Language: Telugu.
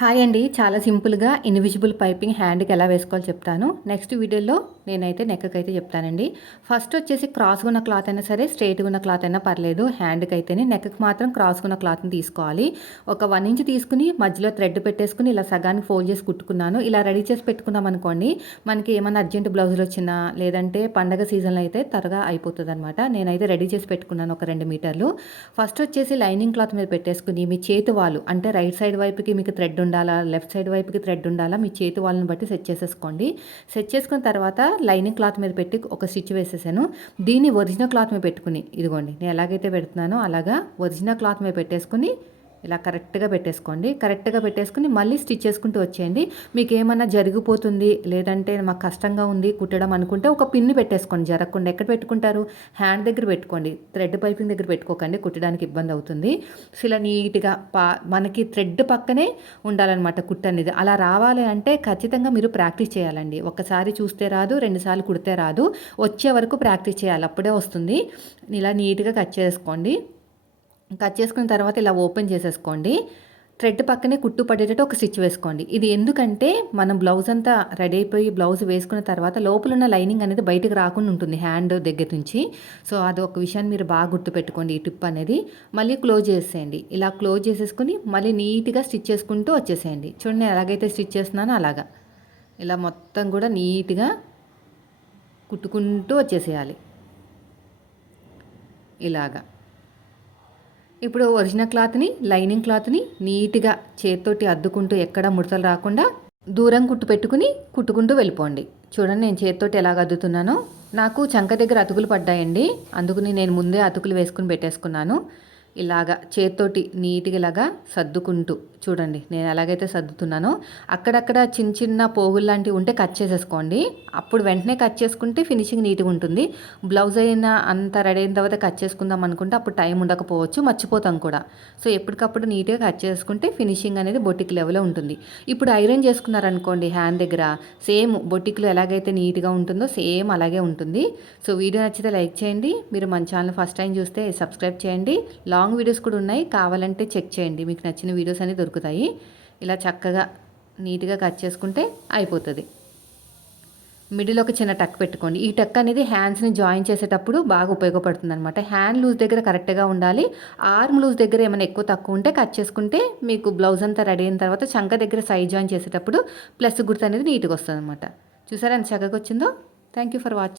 హాయ్ అండి. చాలా సింపుల్‌గా ఇన్విజిబుల్ పైపింగ్ హ్యాండ్‌కి ఎలా వేసుకోవాలో చెప్తాను. నెక్స్ట్ వీడియోలో నేనైతే నెక్‌కైతే చెప్తానండి. ఫస్ట్ వచ్చేసి క్రాస్‌గా ఉన్న క్లాత్ అయినా సరే, స్ట్రెయిట్‌గా ఉన్న క్లాత్ అయినా పర్లేదు హ్యాండ్‌కైతేనే. నెక్‌కి మాత్రం క్రాస్‌గా ఉన్న క్లాత్‌ని తీసుకోవాలి. ఒక 1 ఇంచ్ తీసుకొని మధ్యలో థ్రెడ్ పెట్టేసుకొని ఇలా సగానికి ఫోల్డ్ చేసి కుట్టుకున్నాను. ఇలా రెడీ చేసి పెట్టుకున్నామనుకోండి, మనకి ఏమన్నా అర్జెంట్ బ్లౌజులొచ్చినా, లేదంటే పండగ సీజన్‌లో అయితే త్వరగా అయిపోతదనమాట. నేనైతే రెడీ చేసి పెట్టుకున్నాను ఒక 2 మీటర్లు. ఫస్ట్ వచ్చేసి లైనింగ్ క్లాత్ మీద పెట్టేసుకొని, మీ చేతి వాలు అంటే రైట్ సైడ్ వైపుకి మీకు థ్రెడ్ ఉండాలా, లెఫ్ట్ సైడ్ వైపుకి థ్రెడ్ ఉండాలా, మీ చేతి వాళ్ళని బట్టి సెట్ చేసేసుకోండి. సెట్ చేసుకున్న తర్వాత లైనింగ్ క్లాత్ మీద పెట్టి ఒక స్టిచ్ వేసేసాను. దీన్ని ఒరిజినల్ క్లాత్ మీద పెట్టుకుని, ఇదిగోండి నేను ఎలాగైతే పెడుతున్నానో అలాగా ఒరిజినల్ క్లాత్ మీద పెట్టేసుకుని ఇలా కరెక్ట్‌గా పెట్టేసుకోండి. కరెక్ట్‌గా పెట్టేసుకొని మళ్ళీ స్టిచ్ చేసుకుంటూ వచ్చేయండి. మీకేమన్నా జరిగిపోతుంది, లేదంటే మాకు కష్టంగా ఉంది కుట్టడం అనుకుంటే ఒక పిన్ పెట్టేసుకోండి జరగకుండా. ఎక్కడ పెట్టుకుంటారు? హ్యాండ్ దగ్గర పెట్టుకోండి. థ్రెడ్ పైపింగ్ దగ్గర పెట్టుకోకండి, కుట్టడానికి ఇబ్బంది అవుతుంది. సో, ఇలా నీట్‌గా మనకి థ్రెడ్ పక్కనే ఉండాలనమాట కుట్టు అనేది. అలా రావాలి అంటే ఖచ్చితంగా మీరు ప్రాక్టీస్ చేయాలండి. ఒక్కసారి చూస్తే రాదు, 2 సార్లు కుడితే రాదు. వచ్చే వరకు ప్రాక్టీస్ చేయాలి. అప్పుడే వస్తుంది. ఇలా నీట్‌గా కట్ చేసుకోండి. కట్ చేసుకున్న తర్వాత ఇలా ఓపెన్ చేసేసుకోండి. థ్రెడ్ పక్కనే కుట్టు పడేటట్టు ఒక స్టిచ్ వేసుకోండి. ఇది ఎందుకంటే మనం బ్లౌజ్ అంతా రెడీ అయిపోయి బ్లౌజ్ వేసుకున్న తర్వాత లోపల ఉన్న లైనింగ్ అనేది బయటకు రాకుండా ఉంటుంది హ్యాండ్ దగ్గర నుంచి. సో, అది ఒక విషయాన్ని మీరు బాగా గుర్తుపెట్టుకోండి ఈ టిప్ అనేది. మళ్ళీ క్లోజ్ చేసేయండి. ఇలా క్లోజ్ చేసేసుకొని మళ్ళీ నీట్‌గా స్టిచ్ చేసుకుంటూ వచ్చేసేయండి. చూడండి ఎలాగైతే స్టిచ్ చేస్తున్నానో అలాగా. ఇలా మొత్తం కూడా నీట్‌గా కుట్టుకుంటూ వచ్చేసేయాలి. ఇలాగా. ఇప్పుడు ఒరిజినల్ క్లాత్‌ని, లైనింగ్ క్లాత్‌ని నీట్‌గా చేత్తోటి అద్దుకుంటూ ఎక్కడ ముడతలు రాకుండా దూరం కుట్టు పెట్టుకుని కుట్టుకుంటూ వెళ్ళిపోండి. చూడండి నేను చేత్తోటి ఎలాగ అద్దుతున్నానో. నాకు చంక దగ్గర అతుకులు పడ్డాయండి. అందుకని నేను ముందే అతుకులు వేసుకొని పెట్టేసుకున్నాను. ఇలాగా చేత్తోటి నీట్‌గా ఇలాగా సర్దుకుంటూ చూడండి నేను ఎలాగైతే సర్దుతున్నానో అక్కడక్కడ చిన్న చిన్న పోగుల్లాంటివి ఉంటే కట్ చేసేసుకోండి. అప్పుడు వెంటనే కట్ చేసుకుంటే ఫినిషింగ్ నీట్‌గా ఉంటుంది. బ్లౌజ్ అయినా అంత రెడీ అయిన తర్వాత కట్ చేసుకుందాం అనుకుంటే అప్పుడు టైం ఉండకపోవచ్చు, మర్చిపోతాం కూడా. సో, ఎప్పటికప్పుడు నీట్‌గా కట్ చేసుకుంటే ఫినిషింగ్ అనేది బొటిక్ లెవెల్‌లో ఉంటుంది. ఇప్పుడు ఐరన్ చేసుకున్నారనుకోండి హ్యాండ్ దగ్గర సేమ్ బొటిక్‌లో ఎలాగైతే నీట్‌గా ఉంటుందో సేమ్ అలాగే ఉంటుంది. సో, వీడియో నచ్చితే లైక్ చేయండి. మీరు మన ఛానల్ ఫస్ట్ టైం చూస్తే సబ్స్క్రైబ్ చేయండి. లాంగ్ వీడియోస్ కూడా ఉన్నాయి, కావాలంటే చెక్ చేయండి. మీకు నచ్చిన వీడియోస్ అన్నీ దొరుకుతాయి. ఇలా చక్కగా నీట్‌గా కట్ చేసుకుంటే అయిపోతుంది. మిడిల్ ఒక చిన్న టక్ పెట్టుకోండి. ఈ టక్ అనేది హ్యాండ్స్‌ని జాయిన్ చేసేటప్పుడు బాగా ఉపయోగపడుతుందనమాట. హ్యాండ్ లూజ్ దగ్గర కరెక్ట్‌గా ఉండాలి. ఆర్మ్ లూజ్ దగ్గర ఏమైనా ఎక్కువ తక్కువ ఉంటే కట్ చేసుకుంటే మీకు బ్లౌజ్ అంతా రెడీ అయిన తర్వాత చంక దగ్గర సైడ్ జాయిన్ చేసేటప్పుడు ప్లస్ గుర్తు అనేది నీట్‌గా వస్తుందనమాట. చూసారా ఎంత చక్కగా వచ్చిందో? Thank you for watching.